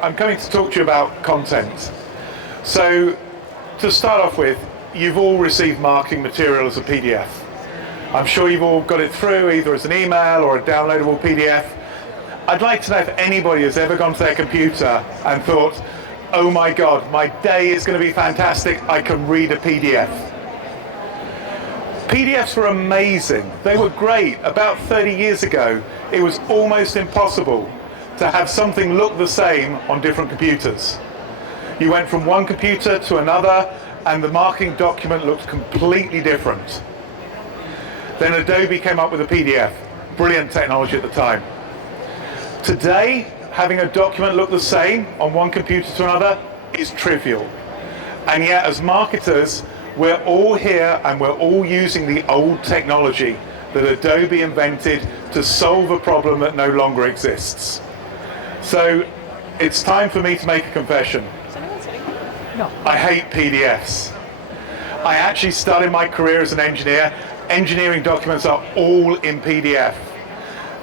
I'm coming to talk to you about content. So, to start off with, you've all received marketing material as a PDF. I'm sure you've all got it through either as an email or a downloadable PDF. I'd like to know if anybody has ever gone to their computer and thought, oh my God, my day is going to be fantastic, I can read a PDF. PDFs were amazing. They were great. About 30 years ago, it was almost impossible to have something look the same on different computers. You went from one computer to another, and the marketing document looked completely different. Then Adobe came up with a PDF. Brilliant technology at the time. Today, having a document look the same on one computer to another is trivial. And yet, as marketers, we're all here and we're all using the old technology that Adobe invented to solve a problem that no longer exists. So it's time for me to make a confession. No. I hate PDFs. I actually started my career as an engineer. Engineering documents are all in PDF.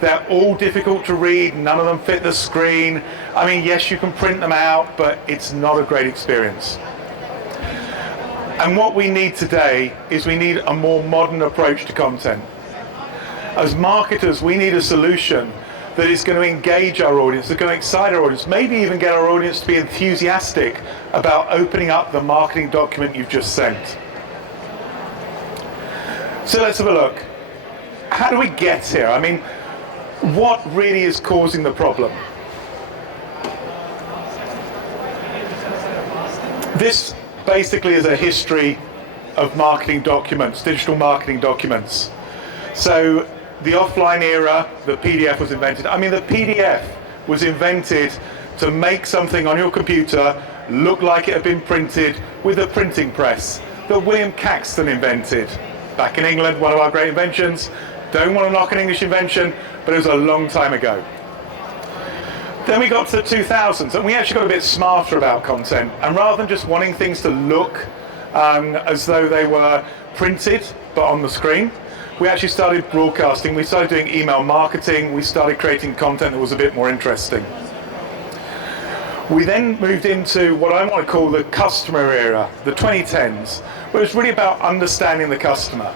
They're all difficult to read, none of them fit the screen. I mean, yes, you can print them out, but it's not a great experience. And what we need today is we need a more modern approach to content. As marketers, we need a solution that is going to engage our audience, that's going to excite our audience, maybe even get our audience to be enthusiastic about opening up the marketing document you've just sent. So let's have a look. How do we get here? I mean, what really is causing the problem? This basically is a history of marketing documents, digital marketing documents. So the offline era, the PDF was invented. I mean, the PDF was invented to make something on your computer look like it had been printed with a printing press that William Caxton invented. Back in England, one of our great inventions. Don't want to knock an English invention, but it was a long time ago. Then we got to the 2000s, and we actually got a bit smarter about content. And rather than just wanting things to look as though they were printed, but on the screen, we actually started broadcasting. We started doing email marketing. We started creating content that was a bit more interesting. We then moved into what I want to call the customer era, the 2010s, where it was really about understanding the customer.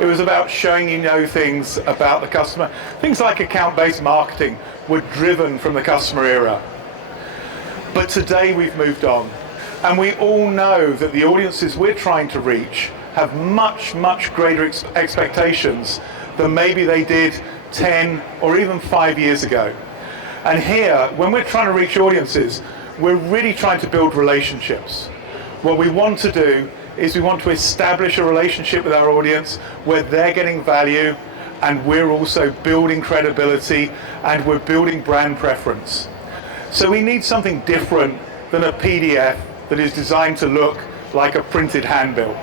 It was about showing you know things about the customer. Things like account-based marketing were driven from the customer era. But today we've moved on. And we all know that the audiences we're trying to reach have much, much greater expectations than maybe they did 10 or even 5 years ago. And here, when we're trying to reach audiences, we're really trying to build relationships. What we want to do is we want to establish a relationship with our audience where they're getting value and we're also building credibility and we're building brand preference. So we need something different than a PDF that is designed to look like a printed handbill.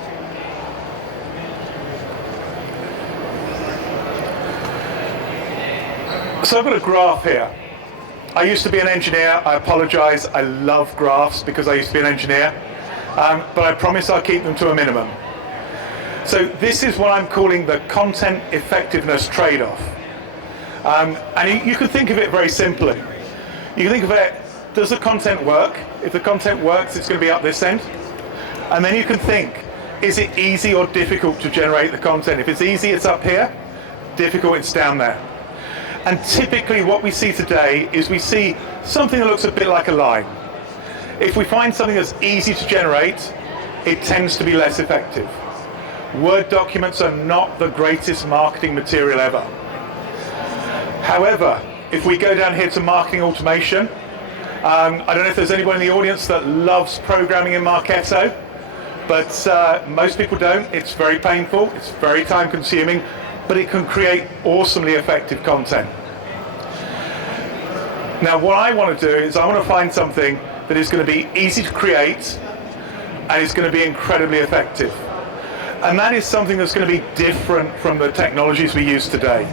So I've got a graph here. I used to be an engineer. I apologize. I love graphs because I used to be an engineer. But I promise I'll keep them to a minimum. So this is what I'm calling the content effectiveness trade-off. And you can think of it very simply. You can think of it, does the content work? If the content works, it's going to be up this end. And then you can think, is it easy or difficult to generate the content? If it's easy, it's up here. Difficult, it's down there. And typically what we see today is we see something that looks a bit like a line. If we find something that's easy to generate, it tends to be less effective. Word documents are not the greatest marketing material ever. However, if we go down here to marketing automation, I don't know if there's anyone in the audience that loves programming in Marketo, but most people don't. It's very painful, it's very time consuming, but it can create awesomely effective content. Now what I want to do is I want to find something that is going to be easy to create and is going to be incredibly effective. And that is something that's going to be different from the technologies we use today.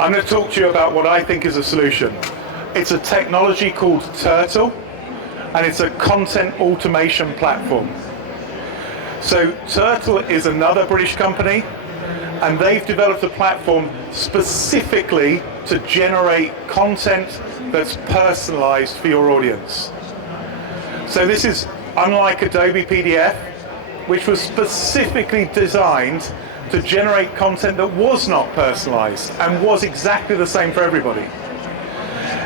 I'm going to talk to you about what I think is a solution. It's a technology called Turtl, and it's a content automation platform. So Turtl is another British company, And they've developed a platform specifically to generate content that's personalized for your audience. So this is unlike Adobe PDF, which was specifically designed to generate content that was not personalized and was exactly the same for everybody.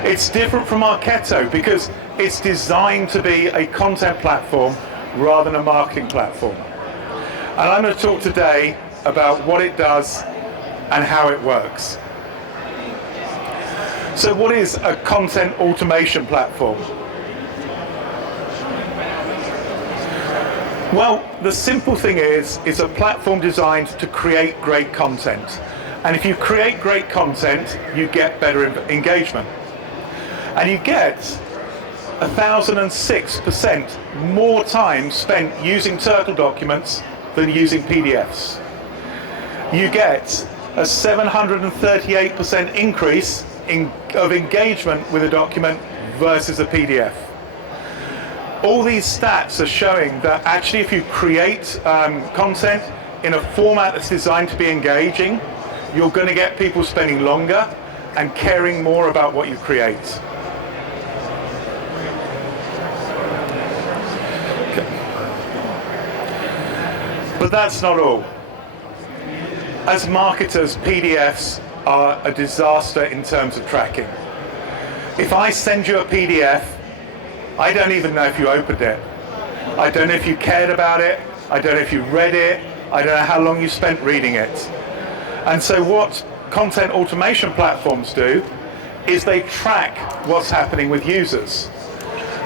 It's different from Marketo because it's designed to be a content platform rather than a marketing platform. And I'm going to talk today about what it does and how it works. So what is a content automation platform? Well, the simple thing is it's a platform designed to create great content. And if you create great content, you get better engagement. And you get 1,006% more time spent using Turtl documents than using PDFs. You get a 738% increase of engagement with a document versus a PDF. All these stats are showing that actually if you create content in a format that's designed to be engaging, you're going to get people spending longer and caring more about what you create. Okay. But that's not all. As marketers, PDFs are a disaster in terms of tracking. If I send you a PDF, I don't even know if you opened it. I don't know if you cared about it. I don't know if you read it. I don't know how long you spent reading it. And so what content automation platforms do is they track what's happening with users.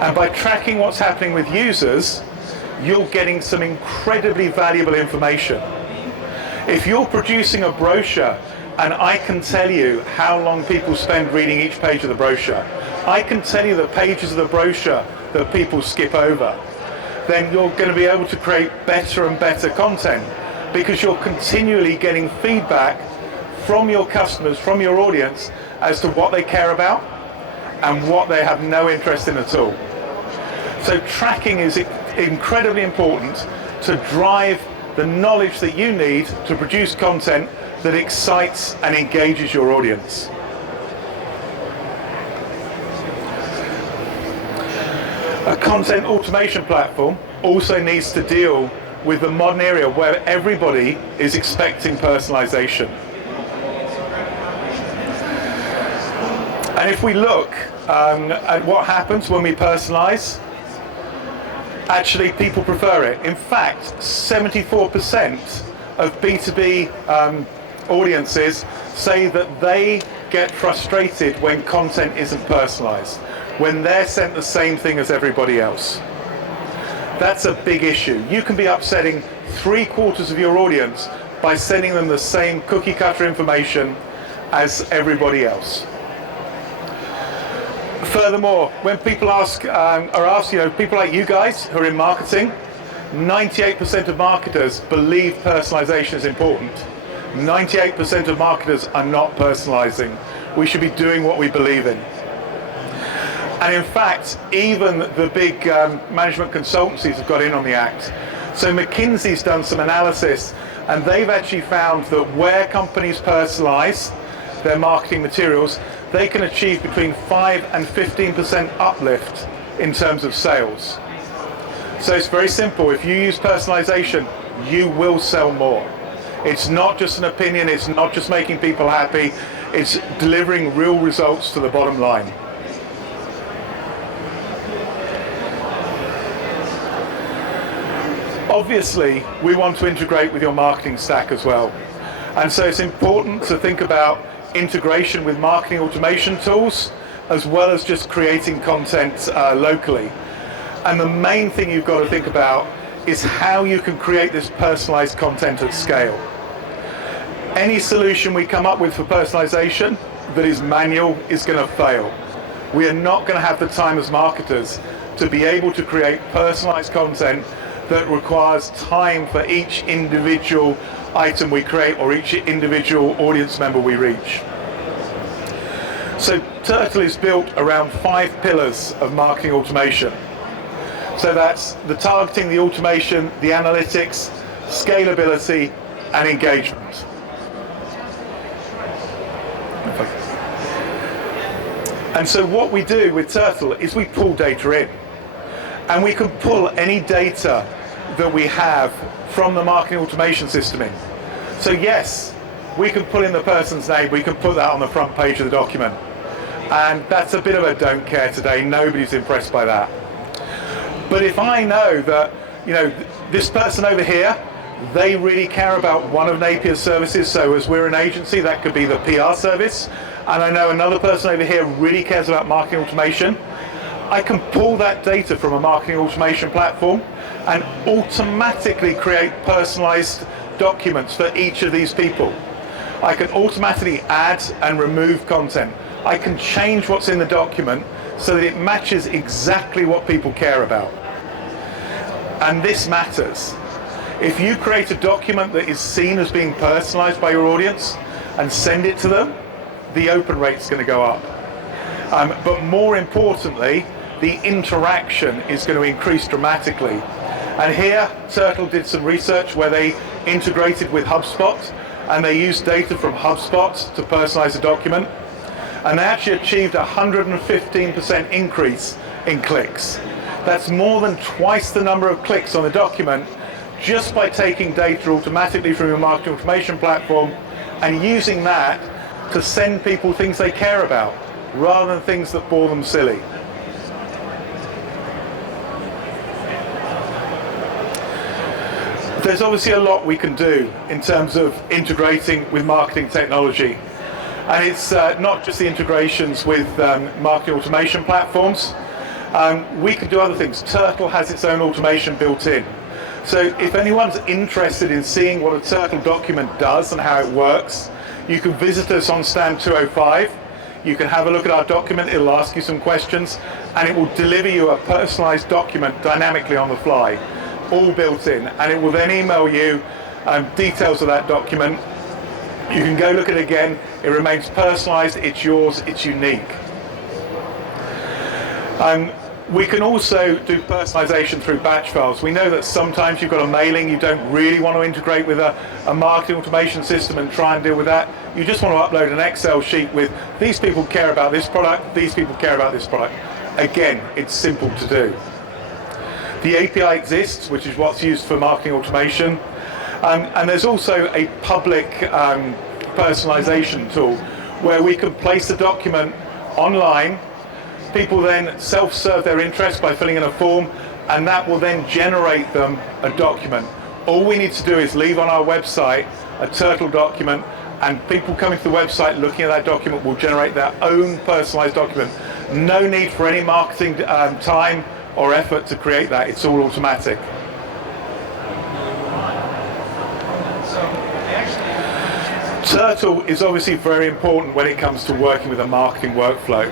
And by tracking what's happening with users, you're getting some incredibly valuable information. If you're producing a brochure and I can tell you how long people spend reading each page of the brochure, I can tell you the pages of the brochure that people skip over, then you're going to be able to create better and better content because you're continually getting feedback from your customers, from your audience, as to what they care about and what they have no interest in at all. So tracking is incredibly important to drive the knowledge that you need to produce content that excites and engages your audience. A content automation platform also needs to deal with the modern era where everybody is expecting personalization. And if we look at what happens when we personalize, actually people prefer it. In fact, 74% of B2B audiences say that they get frustrated when content isn't personalized, when they're sent the same thing as everybody else. That's a big issue. You can be upsetting 3/4 of your audience by sending them the same cookie cutter information as everybody else. Furthermore, when people are asked, people like you guys who are in marketing, 98% of marketers believe personalization is important. 98% of marketers are not personalizing. We should be doing what we believe in. And in fact, even the big management consultancies have got in on the act. So McKinsey's done some analysis, and they've actually found that where companies personalize their marketing materials, they can achieve between 5 and 15% uplift in terms of sales. So it's very simple. If you use personalization, you will sell more. It's not just an opinion, it's not just making people happy, it's delivering real results to the bottom line. Obviously, we want to integrate with your marketing stack as well. And so it's important to think about integration with marketing automation tools, as well as just creating content locally. And the main thing you've got to think about is how you can create this personalized content at scale. Any solution we come up with for personalization that is manual is going to fail. We are not going to have the time as marketers to be able to create personalized content that requires time for each individual item we create or each individual audience member we reach. So Turtl is built around 5 pillars of marketing automation. So that's the targeting, the automation, the analytics, scalability, and engagement. And so what we do with Turtl is we pull data in. And we can pull any data that we have from the marketing automation system in. So yes, we can pull in the person's name, we can put that on the front page of the document. And that's a bit of a don't care today, nobody's impressed by that. But if I know that, this person over here, they really care about one of Napier's services, so as we're an agency, that could be the PR service, and I know another person over here really cares about marketing automation, I can pull that data from a marketing automation platform and automatically create personalized documents for each of these people. I can automatically add and remove content. I can change what's in the document so that it matches exactly what people care about. And this matters. If you create a document that is seen as being personalized by your audience and send it to them, the open rate's going to go up. But more importantly, the interaction is going to increase dramatically. And here, Turtl did some research where they integrated with HubSpot, and they used data from HubSpot to personalize a document. And they actually achieved a 115% increase in clicks. That's more than twice the number of clicks on the document just by taking data automatically from your marketing automation platform and using that to send people things they care about rather than things that bore them silly. There's obviously a lot we can do in terms of integrating with marketing technology. And it's not just the integrations with marketing automation platforms. We can do other things. Turtl has its own automation built in. So if anyone's interested in seeing what a Turtl document does and how it works, you can visit us on stand 205. You can have a look at our document, it'll ask you some questions, and it will deliver you a personalized document dynamically on the fly, all built in. And it will then email you details of that document. You can go look at it again. It remains personalized, it's yours, it's unique. We can also do personalization through batch files. We know that sometimes you've got a mailing, you don't really want to integrate with a marketing automation system and try and deal with that. You just want to upload an Excel sheet with these people care about this product, these people care about this product. Again, it's simple to do. The API exists, which is what's used for marketing automation. And there's also a public personalization tool where we can place a document online. People then self-serve their interest by filling in a form, and that will then generate them a document. All we need to do is leave on our website a Turtl document, and people coming to the website looking at that document will generate their own personalized document. No need for any marketing time or effort to create that. It's all automatic. Turtl is obviously very important when it comes to working with a marketing workflow.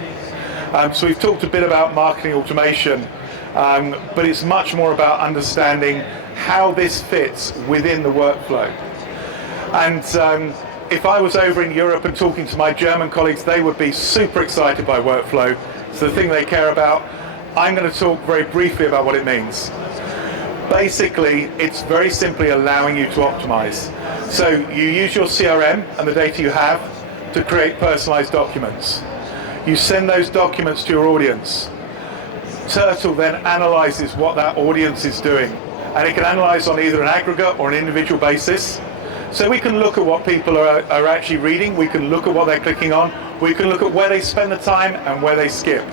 So we've talked a bit about marketing automation, but it's much more about understanding how this fits within the workflow. And if I was over in Europe and talking to my German colleagues, they would be super excited by workflow. It's the thing they care about. I'm going to talk very briefly about what it means. Basically, it's very simply allowing you to optimize. So you use your CRM and the data you have to create personalized documents. You send those documents to your audience. Turtl then analyzes what that audience is doing. And it can analyze on either an aggregate or an individual basis. So we can look at what people are actually reading. We can look at what they're clicking on. We can look at where they spend the time and where they skip.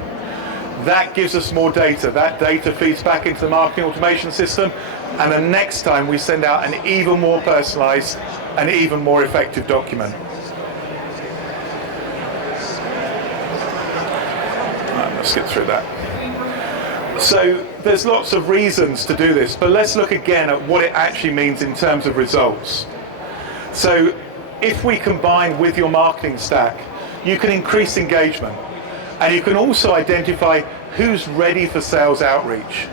That gives us more data. That data feeds back into the marketing automation system. And the next time we send out an even more personalized and even more effective document. Let's get through that. So there's lots of reasons to do this, but let's look again at what it actually means in terms of results. So if we combine with your marketing stack, you can increase engagement, and you can also identify who's ready for sales outreach.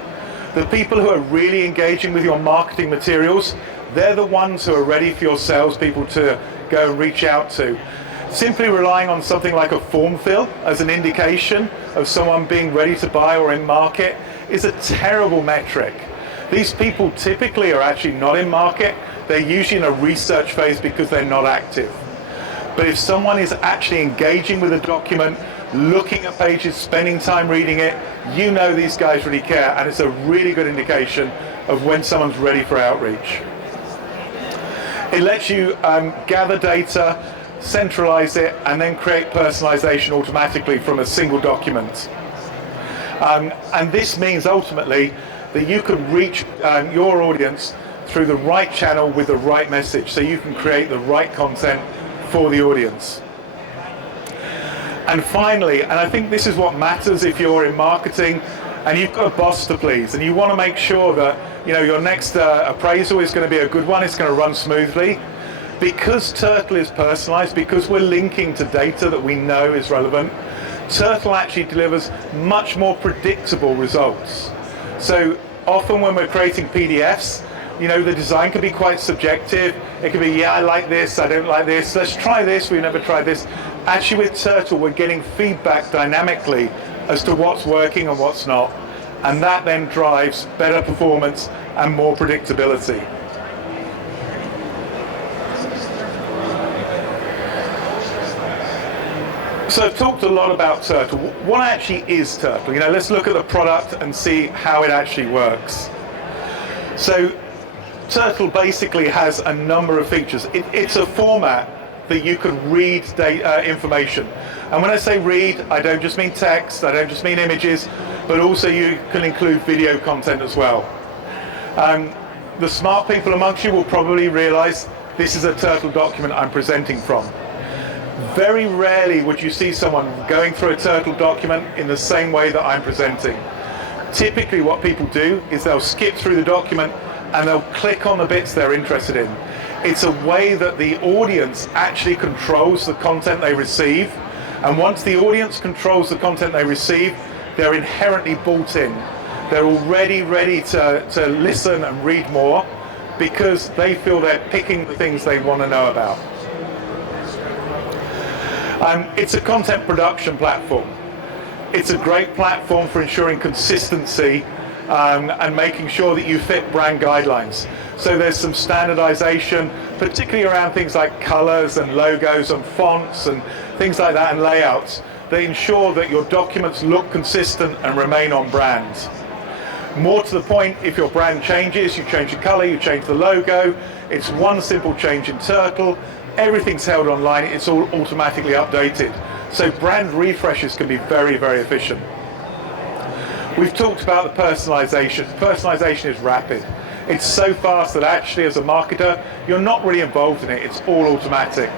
The people who are really engaging with your marketing materials, they're the ones who are ready for your salespeople to go and reach out to. Simply relying on something like a form fill as an indication of someone being ready to buy or in market is a terrible metric. These people typically are actually not in market. They're usually in a research phase because they're not active. But if someone is actually engaging with a document, looking at pages, spending time reading it, you know these guys really care, and it's a really good indication of when someone's ready for outreach. It lets you gather data, centralize it, and then create personalization automatically from a single document. And this means ultimately that you can reach your audience through the right channel with the right message, so you can create the right content for the audience. And finally, and I think this is what matters if you're in marketing and you've got a boss to please, and you want to make sure that your next appraisal is going to be a good one, it's going to run smoothly. Because Turtl is personalized, because we're linking to data that we know is relevant, Turtl actually delivers much more predictable results. So often when we're creating PDFs, the design can be quite subjective. It can be, yeah, I like this, I don't like this, let's try this, we've never tried this. Actually with Turtl, we're getting feedback dynamically as to what's working and what's not. And that then drives better performance and more predictability. So I've talked a lot about Turtl. What actually is Turtl? Let's look at the product and see how it actually works. So Turtl basically has a number of features. It's a format that you can read information. And when I say read, I don't just mean text, I don't just mean images, but also you can include video content as well. The smart people amongst you will probably realize this is a Turtl document I'm presenting from. Very rarely would you see someone going through a Turtl document in the same way that I'm presenting. Typically what people do is they'll skip through the document and they'll click on the bits they're interested in. It's a way that the audience actually controls the content they receive, and once the audience controls the content they receive, they're inherently bought in. They're already ready to listen and read more because they feel they're picking the things they want to know about. It's a content production platform. It's a great platform for ensuring consistency and making sure that you fit brand guidelines. So there's some standardization, particularly around things like colors and logos and fonts and things like that, and layouts. They ensure that your documents look consistent and remain on brand. More to the point, if your brand changes, you change the color, you change the logo, it's one simple change in Turtl, everything's held online, it's all automatically updated. So brand refreshes can be very, very efficient. We've talked about the personalization. Personalization is rapid. It's so fast that actually as a marketer, you're not really involved in it, it's all automatic.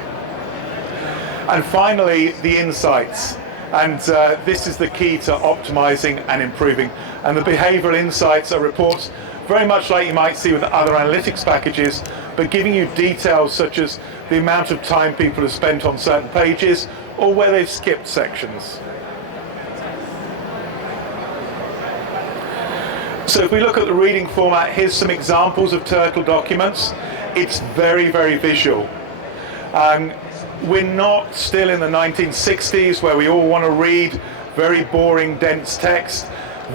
And finally, the insights. And this is the key to optimizing and improving. And the behavioral insights are reports very much like you might see with other analytics packages, but giving you details such as the amount of time people have spent on certain pages or where they've skipped sections. So if we look at the reading format, here's some examples of Turtl documents. It's very, very visual. We're not still in the 1960s where we all want to read very boring, dense text.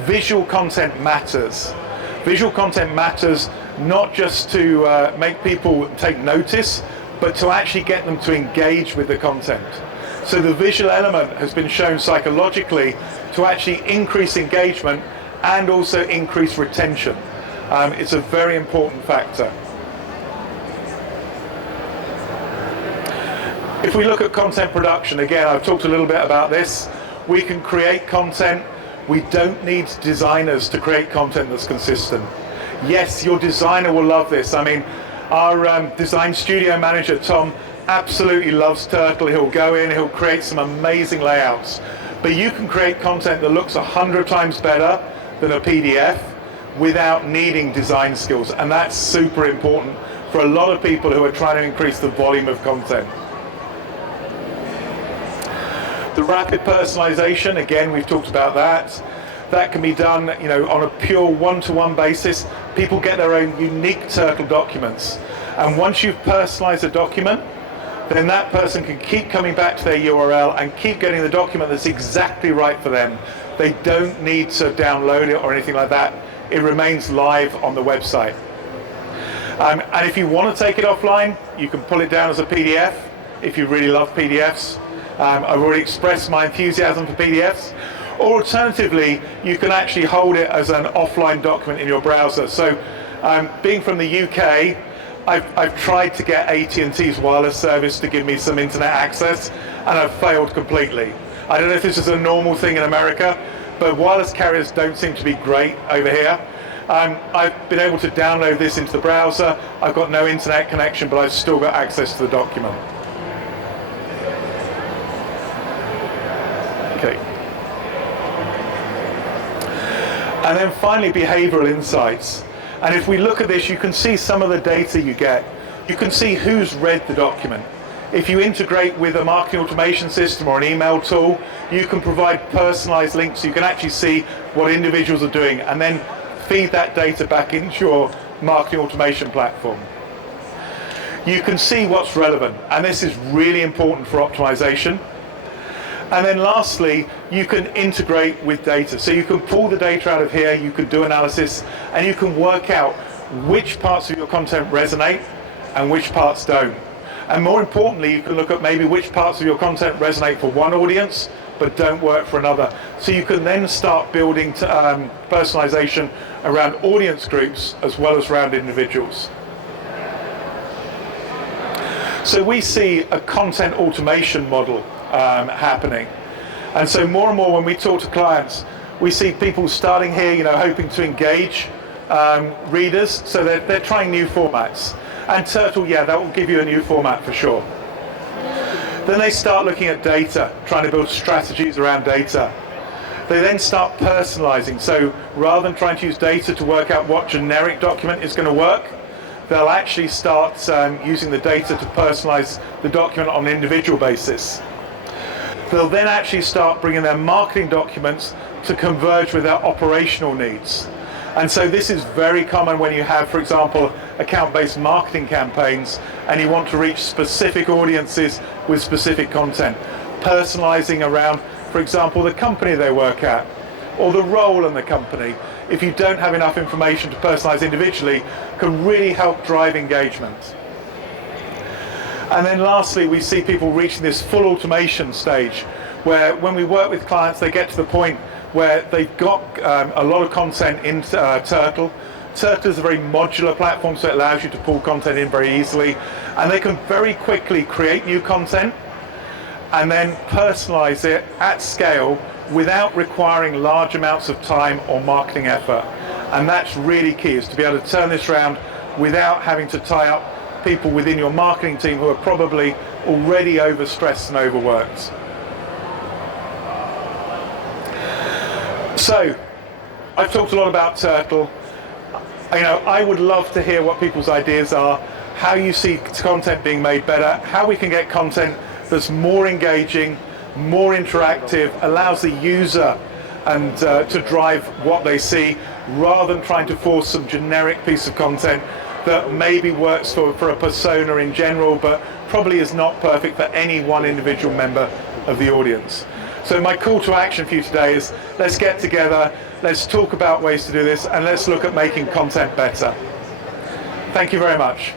Visual content matters. Visual content matters not just to make people take notice, but to actually get them to engage with the content. So the visual element has been shown psychologically to actually increase engagement and also increase retention. It's a very important factor. If we look at content production, again, I've talked a little bit about this. We can create content. We don't need designers to create content that's consistent. Yes, your designer will love this. I mean, our design studio manager, Tom, absolutely loves Turtl. He'll go in, he'll create some amazing layouts. But you can create content that looks 100 times better than a PDF without needing design skills. And that's super important for a lot of people who are trying to increase the volume of content. The rapid personalization, again, we've talked about that. That can be done, on a pure one-to-one basis. People get their own unique Turtl documents. And once you've personalized a document, then that person can keep coming back to their URL and keep getting the document that's exactly right for them. They don't need to download it or anything like that. It remains live on the website. And if you want to take it offline, you can pull it down as a PDF if you really love PDFs. I've already expressed my enthusiasm for PDFs. Or alternatively, you can actually hold it as an offline document in your browser. So being from the UK, I've tried to get AT&T's wireless service to give me some internet access, and I've failed completely. I don't know if this is a normal thing in America, but wireless carriers don't seem to be great over here. I've been able to download this into the browser. I've got no internet connection, but I've still got access to the document. Okay. And then finally, behavioral insights. And if we look at this, you can see some of the data you get. You can see who's read the document. If you integrate with a marketing automation system or an email tool, you can provide personalized links. So you can actually see what individuals are doing and then feed that data back into your marketing automation platform. You can see what's relevant, and this is really important for optimization. And then lastly, you can integrate with data. So you can pull the data out of here, you can do analysis, and you can work out which parts of your content resonate and which parts don't. And more importantly, you can look at maybe which parts of your content resonate for one audience but don't work for another. So you can then start building personalization around audience groups as well as around individuals. So we see a content automation model happening. And so more and more when we talk to clients, we see people starting here, hoping to engage readers, so they're trying new formats. And Turtl, yeah, that will give you a new format for sure. Then they start looking at data, trying to build strategies around data. They then start personalizing. So rather than trying to use data to work out what generic document is going to work, they'll actually start using the data to personalize the document on an individual basis. They'll then actually start bringing their marketing documents to converge with their operational needs. And so this is very common when you have, for example, account-based marketing campaigns and you want to reach specific audiences with specific content. Personalizing around, for example, the company they work at or the role in the company, if you don't have enough information to personalize individually, can really help drive engagement. And then lastly, we see people reaching this full automation stage where when we work with clients, they get to the point where they've got a lot of content in Turtl. Turtl is a very modular platform, so it allows you to pull content in very easily. And they can very quickly create new content and then personalize it at scale without requiring large amounts of time or marketing effort. And that's really key, is to be able to turn this around without having to tie up people within your marketing team who are probably already overstressed and overworked. So, I've talked a lot about Turtl. I would love to hear what people's ideas are, how you see content being made better, how we can get content that's more engaging, more interactive, allows the user and to drive what they see, rather than trying to force some generic piece of content that maybe works for a persona in general, but probably is not perfect for any one individual member of the audience. So my call to action for you today is, let's get together, let's talk about ways to do this, and let's look at making content better. Thank you very much.